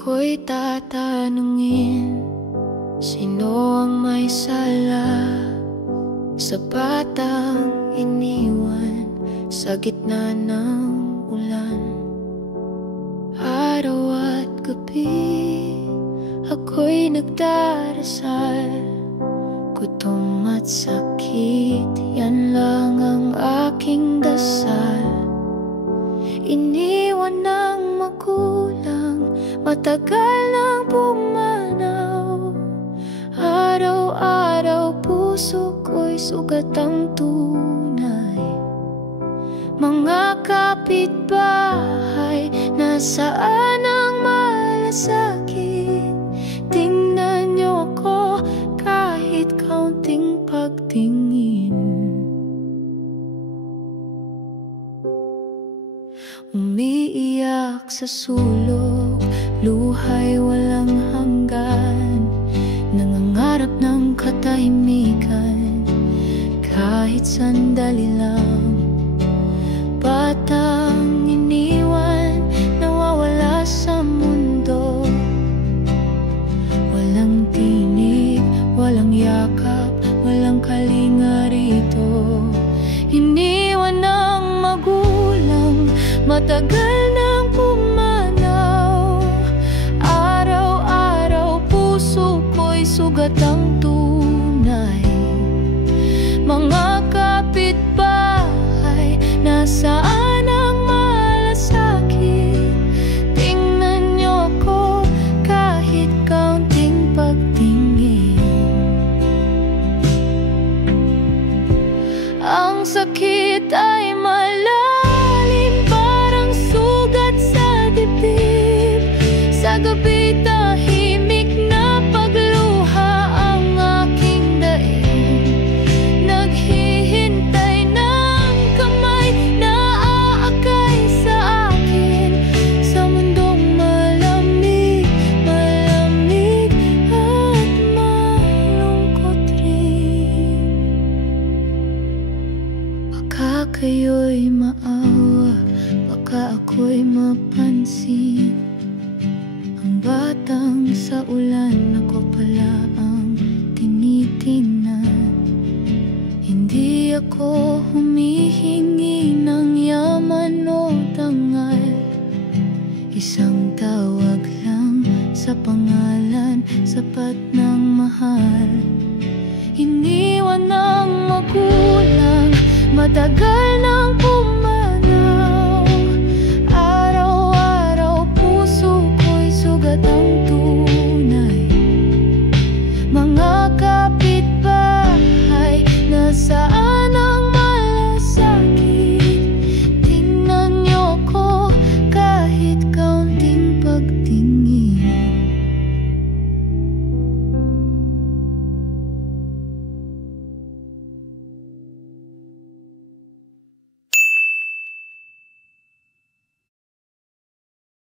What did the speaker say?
Ako'y tatanungin, sino ang may sala sa batang iniwan sa gitna ng ulan? Araw at gabi ako'y nagdarasal, gutom at sakit, yan lang ang aking dasal. Iniwan ng magulang, matagal nang pumanaw. Araw-araw puso ko'y sugat ang tunay. Mga kapitbahay, nasaan ang malasakit? Tingnan niyo ako kahit kaunting pagtingin. Umiiyak sa sulok, luhay walang hanggan, nangangarap ng katahimikan kahit sandali lang. Batang iniwan, nawawala sa mundo, walang tinig, walang yakap, walang kalinga rito. Iniwan ng magulang, matagal nang pumanaw. Araw-araw puso ko'y sugat ang tunay. Mga kapitbahay, nasaan ang malasakit? Tingnan niyo ako kahit kaunting pagtingin. Ang sakit ay malalim, parang sugat sa dibdib. Sa gabi tahimik na pagluha ang aking daig. Naghihintay ng kamay na aakay sa akin, sa mundong malamig, malamig at malungkot rin. Baka kayo'y maawa, baka ako'y mapansin. Ang batang sa ulan, ako pala ang tinitingnan. Hindi ako humihingi ng yaman o dangal, isang tawag lang sa pangalan, sapat ng mahal. Iniwan ng magulang, matagal nang